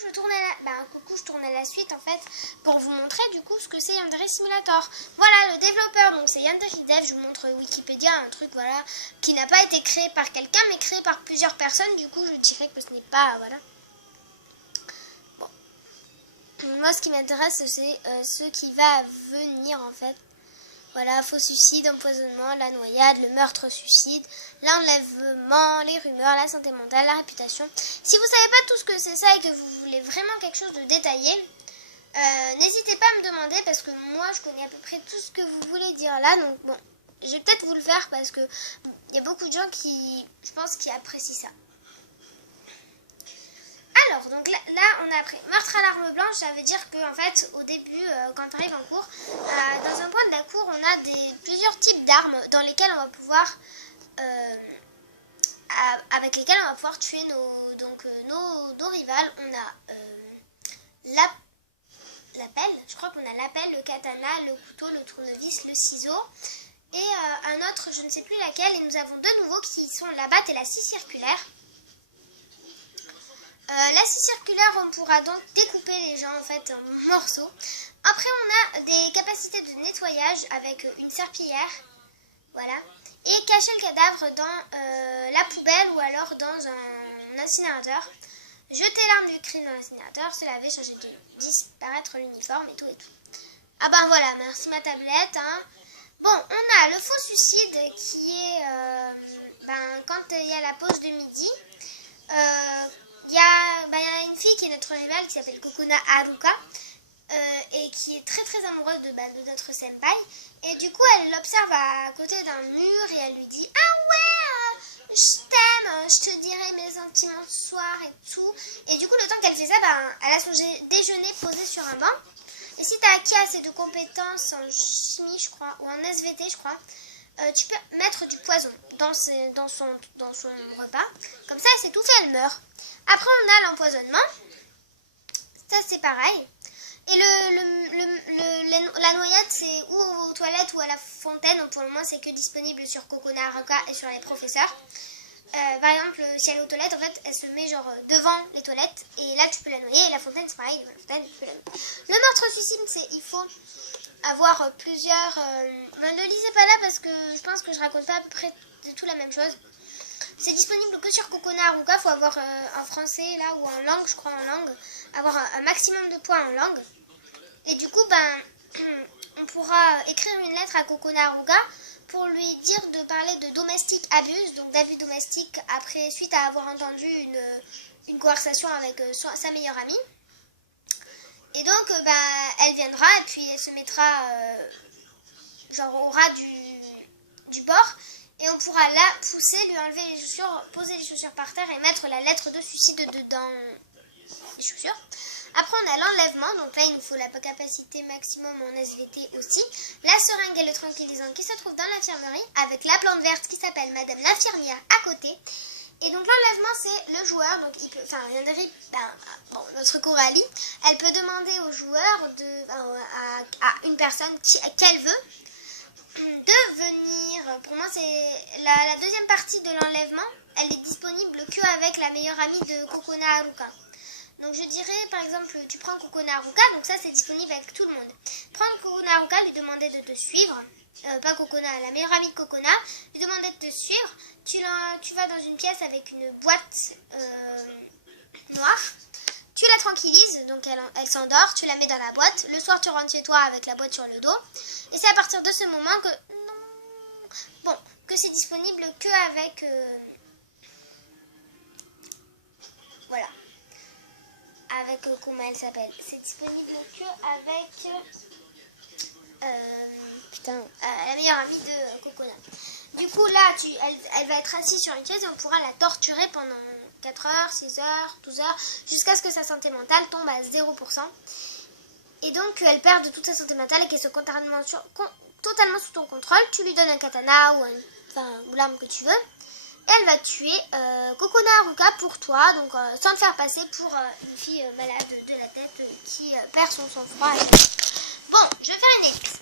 Coucou, je tournais la suite en fait pour vous montrer du coup ce que c'est Yandere Simulator. Voilà, le développeur, donc c'est Yandere Dev, je vous montre Wikipédia, un truc voilà qui n'a pas été créé par quelqu'un mais créé par plusieurs personnes, du coup je dirais que ce n'est pas, voilà. Bon. Moi ce qui m'intéresse c'est ce qui va venir en fait. Voilà, faux suicide, empoisonnement, la noyade, le meurtre-suicide, l'enlèvement, les rumeurs, la santé mentale, la réputation. Si vous ne savez pas tout ce que c'est ça et que vous voulez vraiment quelque chose de détaillé, n'hésitez pas à me demander parce que moi je connais à peu près tout ce que vous voulez dire là. Donc bon, je vais peut-être vous le faire parce que il y a beaucoup de gens qui, je pense, qui apprécient ça. Alors, donc là on a appris meurtre à l'arme blanche, ça veut dire que en fait, au début, quand on arrive en cours, dans un coin de la cour, on a plusieurs types d'armes dans lesquelles on va pouvoir, avec lesquelles on va pouvoir tuer nos rivales. On a la pelle, je crois qu'on a la pelle, le katana, le couteau, le tournevis, le ciseau, et un autre, je ne sais plus laquelle, et nous avons deux nouveaux qui sont la batte et la scie circulaire. La scie circulaire, on pourra donc découper les gens en fait en morceaux. Après, on a des capacités de nettoyage avec une serpillière, voilà, et cacher le cadavre dans la poubelle ou alors dans un incinérateur. Jeter l'arme du crime dans l'incinérateur, se laver, changer de disparaître l'uniforme et tout et tout. Ah ben voilà, merci ma tablette. Hein. Bon, on a le faux suicide qui est quand il y a la pause de midi. Il y a une fille qui est notre rivale qui s'appelle Kokona Haruka et qui est très très amoureuse de notre senpai. Et du coup, elle l'observe à côté d'un mur et elle lui dit « Ah ouais, je t'aime, je te dirai mes sentiments ce soir et tout. » Et du coup, le temps qu'elle fait ça, elle a son déjeuner posé sur un banc. Et si tu as acquis assez de compétences en chimie, je crois, ou en SVT, je crois, tu peux mettre du poison dans son repas. Comme ça, elle s'étouffe et elle meurt. Après, on a l'empoisonnement. Ça, c'est pareil. Et la noyade, c'est ou aux toilettes ou à la fontaine. Pour le moment, c'est que disponible sur Kokona Haruka et sur les professeurs. Par exemple, si elle est aux toilettes, en fait, elle se met genre devant les toilettes. Et là, tu peux la noyer. Et la fontaine, c'est pareil. La fontaine, tu peux la noyer. Le meurtre-suicide, c'est il faut avoir plusieurs... ne le lisez pas là parce que je pense que je raconte pas à peu près de tout la même chose. C'est disponible que sur Kokona Haruka. Il faut avoir en français là ou en langue, je crois en langue, avoir un maximum de points en langue. Et du coup, on pourra écrire une lettre à Kokona Haruka pour lui dire de parler de domestique abuse, donc d'abus domestique, suite à avoir entendu une conversation avec sa meilleure amie. Et donc, elle viendra et puis elle se mettra au ras du bord. Et on pourra la pousser, lui enlever les chaussures, poser les chaussures par terre et mettre la lettre de suicide dedans les chaussures. Après, on a l'enlèvement. Donc là, il nous faut la capacité maximum en SVT aussi. La seringue et le tranquillisant qui se trouvent dans l'infirmerie avec la plante verte qui s'appelle Madame l'infirmière à côté. Et donc l'enlèvement, c'est le joueur. Donc il peut, notre Coralie, elle peut demander au joueur, à une personne qu'elle veut, de venir. Pour moi, c'est la deuxième partie de l'enlèvement. Elle est disponible qu'avec la meilleure amie de Kokona Haruka. Donc je dirais par exemple, tu prends Kokona Haruka, donc ça c'est disponible avec tout le monde. Prendre Kokona Haruka, lui demander de te suivre, pas Kokona, la meilleure amie de Kokona, lui demander de te suivre. Tu vas dans une pièce avec une boîte noire. Tu la tranquillises, donc elle s'endort, tu la mets dans la boîte. Le soir, tu rentres chez toi avec la boîte sur le dos. Et c'est à partir de ce moment que c'est disponible qu'avec... voilà. Avec, comment elle s'appelle? C'est disponible qu'avec... la meilleure amie de Kokona. Du coup, là, elle va être assise sur une chaise et on pourra la torturer pendant 4 heures, 6 heures, 12 heures, jusqu'à ce que sa santé mentale tombe à 0%. Et donc, elle perd de toute sa santé mentale et qu'elle soit totalement sous ton contrôle. Tu lui donnes un katana ou l'arme que tu veux. Et elle va tuer Kokona Haruka pour toi, donc sans te faire passer pour une fille malade de la tête qui perd son sang-froid. Bon, je vais faire une liste.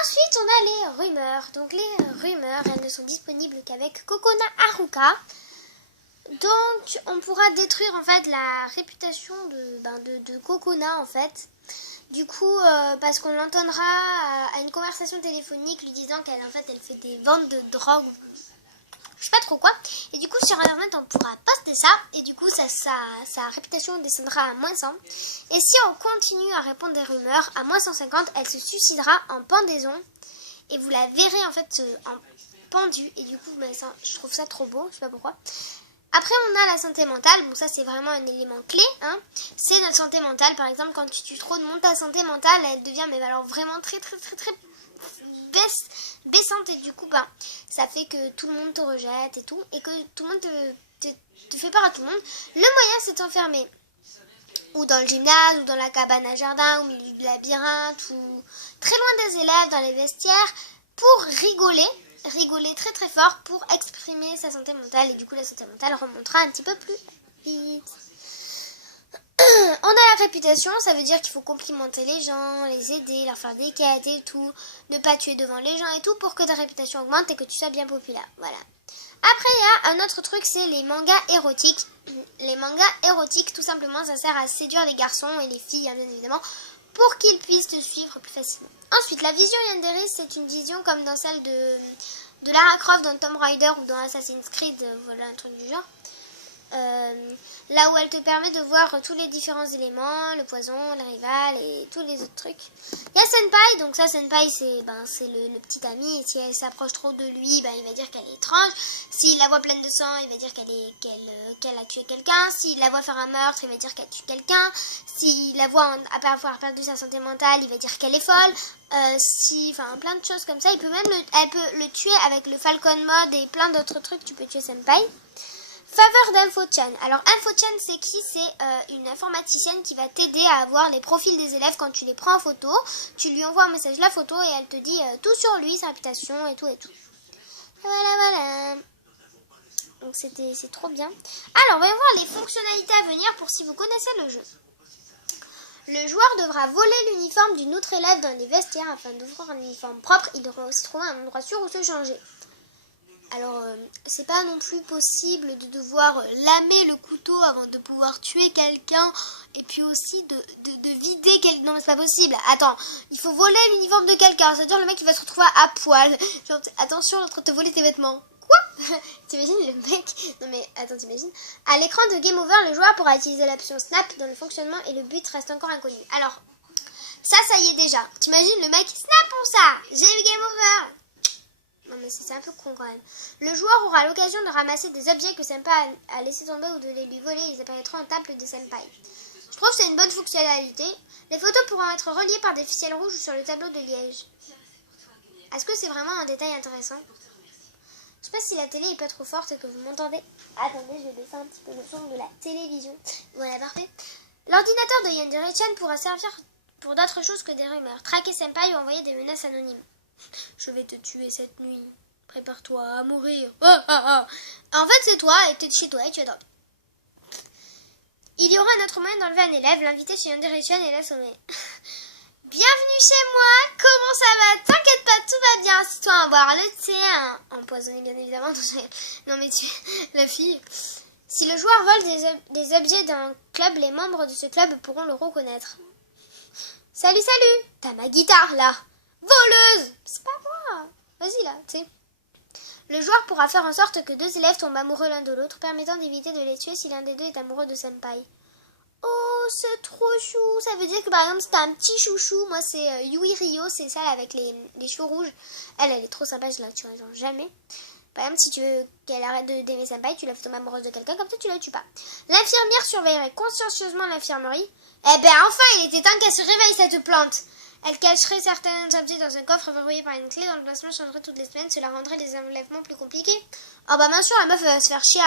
Ensuite, on a les rumeurs. Donc les rumeurs, elles ne sont disponibles qu'avec Kokona Haruka. Donc, on pourra détruire en fait la réputation de Kokona en fait. Du coup, parce qu'on l'entendra à une conversation téléphonique lui disant qu'elle en fait elle fait des ventes de drogue, je sais pas trop quoi. Et du coup, sur internet, on pourra poster ça. Et du coup, sa réputation descendra à -100. Et si on continue à répondre des rumeurs, à -150, elle se suicidera en pendaison. Et vous la verrez en fait en pendue. Et du coup, je trouve ça trop beau, je sais pas pourquoi. Après, on a la santé mentale. Bon, ça, c'est vraiment un élément clé. Hein. C'est notre santé mentale. Par exemple, quand tu tues trop de monde, ta santé mentale, elle devient, mais alors vraiment très baissante. Et du coup, ça fait que tout le monde te rejette et tout. Et que tout le monde te fait peur à tout le monde. Le moyen, c'est de s'enfermer. Ou dans le gymnase, ou dans la cabane à jardin, au milieu du labyrinthe, ou très loin des élèves, dans les vestiaires, pour rigoler très fort pour exprimer sa santé mentale. Et du coup, la santé mentale remontera un petit peu plus vite. On a la réputation, ça veut dire qu'il faut complimenter les gens, les aider, leur faire des quêtes et tout, ne pas tuer devant les gens et tout pour que ta réputation augmente et que tu sois bien populaire. Voilà. Après, il y a un autre truc, c'est les mangas érotiques. Les mangas érotiques, tout simplement, ça sert à séduire les garçons et les filles, hein, bien évidemment, pour qu'ils puissent te suivre plus facilement. Ensuite, la vision Yandere, c'est une vision comme dans celle de Lara Croft dans Tomb Raider ou dans Assassin's Creed, voilà un truc du genre. Là où elle te permet de voir tous les différents éléments, le poison, le rival et tous les autres trucs. Il y a Senpai, donc ça Senpai c'est le petit ami, et si elle s'approche trop de lui, il va dire qu'elle est étrange. S'il la voit pleine de sang, il va dire qu'elle a tué quelqu'un. S'il la voit faire un meurtre, il va dire qu'elle tue quelqu'un. S'il la voit avoir perdu sa santé mentale, il va dire qu'elle est folle. Plein de choses comme ça. Elle peut le tuer avec le Falcon Mode et plein d'autres trucs, tu peux tuer Senpai. Faveur d'InfoChan. Alors InfoChan c'est qui? C'est une informaticienne qui va t'aider à avoir les profils des élèves quand tu les prends en photo. Tu lui envoies un message la photo et elle te dit tout sur lui, sa réputation et tout et tout. Voilà. Donc c'est trop bien. Alors voyons voir les fonctionnalités à venir pour si vous connaissez le jeu. Le joueur devra voler l'uniforme d'une autre élève dans les vestiaires afin d'offrir un uniforme propre. Il devra aussi trouver un endroit sûr où se changer. Alors, c'est pas non plus possible de devoir lamer le couteau avant de pouvoir tuer quelqu'un et puis aussi de vider quelqu'un. Non, mais c'est pas possible. Attends, il faut voler l'uniforme de quelqu'un. C'est-à-dire le mec il va se retrouver à poil. Genre, attention, on est en train de te voler tes vêtements. Quoi? T'imagines le mec? Non mais attends, t'imagines? À l'écran de Game Over, le joueur pourra utiliser l'option Snap dans le fonctionnement et le but reste encore inconnu. Alors, ça y est déjà. T'imagines le mec? Snapons ça! J'ai eu Game Over! Non mais c'est un peu con quand même. Le joueur aura l'occasion de ramasser des objets que Senpai a laissé tomber ou de les lui voler. Ils apparaîtront en temple de Senpai. Je trouve que c'est une bonne fonctionnalité. Les photos pourront être reliées par des ficelles rouges sur le tableau de liège. Est-ce que c'est vraiment un détail intéressant? Je sais pas si la télé est pas trop forte et que vous m'entendez. Attendez, je vais baisser un petit peu le son de la télévision. Voilà, parfait. L'ordinateur de Yandere-chan pourra servir pour d'autres choses que des rumeurs. Traquer Senpai ou envoyer des menaces anonymes. Je vais te tuer cette nuit. Prépare-toi à mourir. En fait, c'est toi, et t'es chez toi et tu as dormi. Il y aura un autre moyen d'enlever un élève, l'inviter chez Yandere-chan et l'assommer. Bienvenue chez moi, comment ça va? T'inquiète pas, tout va bien. Assis-toi à boire le thé, empoisonné bien évidemment. Non mais la fille. Si le joueur vole des objets d'un club, les membres de ce club pourront le reconnaître. Salut, t'as ma guitare là. Voleuse! C'est pas moi! Vas-y là, tu sais. Le joueur pourra faire en sorte que deux élèves tombent amoureux l'un de l'autre, permettant d'éviter de les tuer si l'un des deux est amoureux de Senpai. Oh, c'est trop chou! Ça veut dire que par exemple, si t'as un petit chouchou, moi c'est Yui Ryo, c'est celle avec les cheveux rouges. Elle est trop sympa, je la tuerai jamais. Par exemple, si tu veux qu'elle arrête d'aimer Senpai, tu la fais tomber amoureuse de quelqu'un, comme ça tu la tues pas. L'infirmière surveillerait consciencieusement l'infirmerie. Eh ben enfin, il était temps qu'elle se réveille cette plante! Elle cacherait certains objets dans un coffre verrouillé par une clé dont le placement changerait toutes les semaines. Cela rendrait les enlèvements plus compliqués. Oh bah bien sûr, la meuf va se faire chier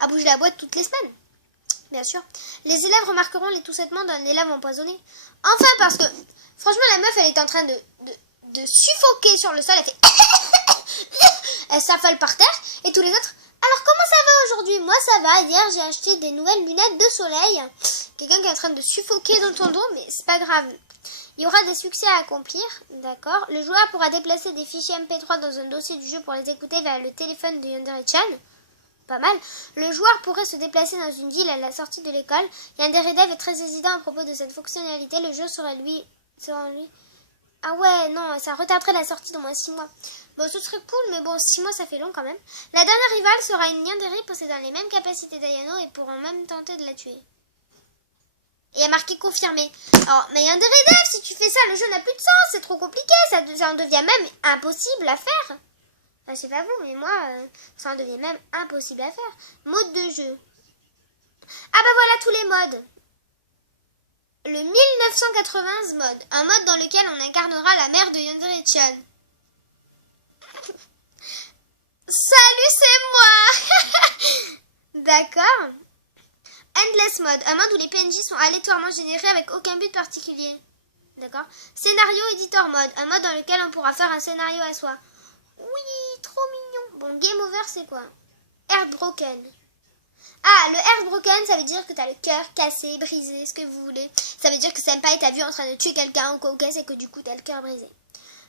à bouger la boîte toutes les semaines. Bien sûr. Les élèves remarqueront l'étoussement d'un élève empoisonné. Enfin, parce que franchement, la meuf, elle est en train de suffoquer sur le sol. Elle fait... elle s'affale par terre. Et tous les autres... Alors, comment ça va aujourd'hui? Moi, ça va. Hier, j'ai acheté des nouvelles lunettes de soleil. Quelqu'un qui est en train de suffoquer dans ton dos, mais c'est pas grave. Il y aura des succès à accomplir, d'accord. Le joueur pourra déplacer des fichiers MP3 dans un dossier du jeu pour les écouter vers le téléphone de Yandere-chan. pas mal. Le joueur pourrait se déplacer dans une ville à la sortie de l'école. Yanderedev est très hésitant à propos de cette fonctionnalité. Le jeu sera lui... Ah ouais, non, ça retarderait la sortie d'au moins 6 mois. Bon, ce serait cool, mais bon, 6 mois, ça fait long quand même. La dernière rivale sera une Yandere possédant les mêmes capacités d'Ayano et pourront même tenter de la tuer. Et a marqué confirmé. Alors, mais Yanderedev, si tu fais ça, le jeu n'a plus de sens, c'est trop compliqué, ça en devient même impossible à faire. Enfin, je sais pas vous, mais moi, ça en devient même impossible à faire. Mode de jeu. Ah bah voilà tous les modes. Le 1980 mode, un mode dans lequel on incarnera la mère de Yandere-chan. Salut, c'est moi. D'accord. Endless mode, un mode où les PNJ sont aléatoirement générés avec aucun but particulier. D'accord. Scénario editor mode, un mode dans lequel on pourra faire un scénario à soi. Oui, trop mignon. Bon, game over, c'est quoi? Heartbroken. Ah, le heartbroken, ça veut dire que t'as le cœur cassé, brisé, ce que vous voulez. Ça veut dire que Senpai t'a vu en train de tuer quelqu'un ou quoi ou qu'est-ce et que du coup t'as le cœur brisé.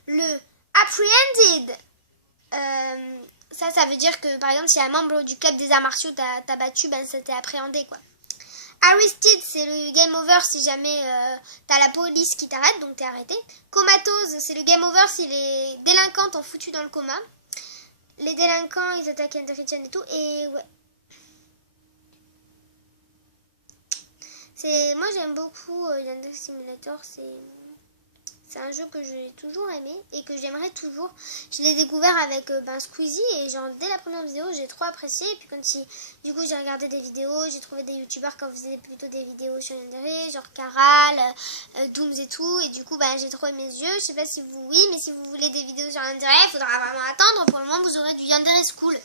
Le apprehended, ça veut dire que par exemple si un membre du club des arts martiaux t'a battu, ben ça t'est appréhendé quoi. Arrested, c'est le game over si jamais t'as la police qui t'arrête, donc t'es arrêté. Comatose, c'est le game over si les délinquants t'ont foutu dans le coma. Les délinquants, ils attaquent Yandere-chan et tout, et ouais. Moi j'aime beaucoup Yandere Simulator, c'est un jeu que j'ai toujours aimé et que j'aimerais toujours. Je l'ai découvert avec Squeezie et genre dès la première vidéo j'ai trop apprécié. Et puis du coup j'ai regardé des vidéos, j'ai trouvé des youtubeurs qui faisaient plutôt des vidéos sur Yandere, genre Caral, Dooms et tout. Et du coup j'ai trop aimé ce jeu. Je sais pas si vous mais si vous voulez des vidéos sur Yandere, il faudra vraiment attendre. Pour le moment vous aurez du Yandere School.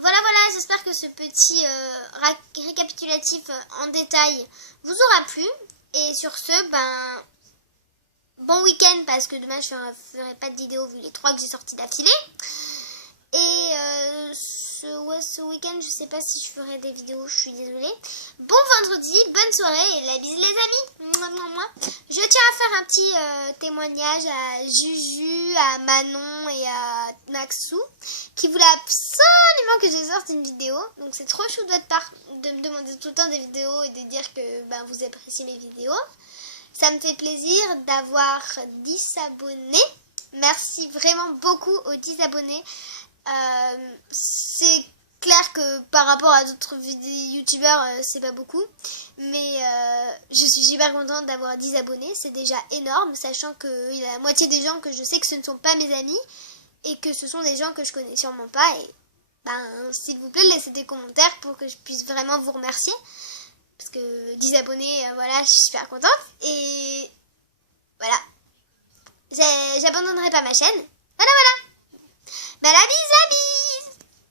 Voilà, j'espère que ce petit récapitulatif en détail vous aura plu. Et sur ce, bon week-end parce que demain je ferai pas de vidéo vu les 3 que j'ai sortis d'affilée. Et ce week-end je sais pas si je ferai des vidéos, je suis désolée. Bon vendredi, bonne soirée et la bise les amis. Je tiens à faire un petit témoignage à Juju, à Manon et à Naxu qui voulaient absolument que je sorte une vidéo. Donc c'est trop chou de votre part de me demander tout le temps des vidéos et de dire que vous appréciez mes vidéos. Ça me fait plaisir d'avoir 10 abonnés. Merci vraiment beaucoup aux 10 abonnés. C'est clair que par rapport à d'autres youtubeurs, c'est pas beaucoup. Mais je suis super contente d'avoir 10 abonnés. C'est déjà énorme, sachant qu'il y a la moitié des gens que je sais que ce ne sont pas mes amis. Et que ce sont des gens que je connais sûrement pas. Et s'il vous plaît, laissez des commentaires pour que je puisse vraiment vous remercier. Parce que 10 abonnés, voilà, je suis super contente. Et voilà. J'abandonnerai pas ma chaîne. Voilà.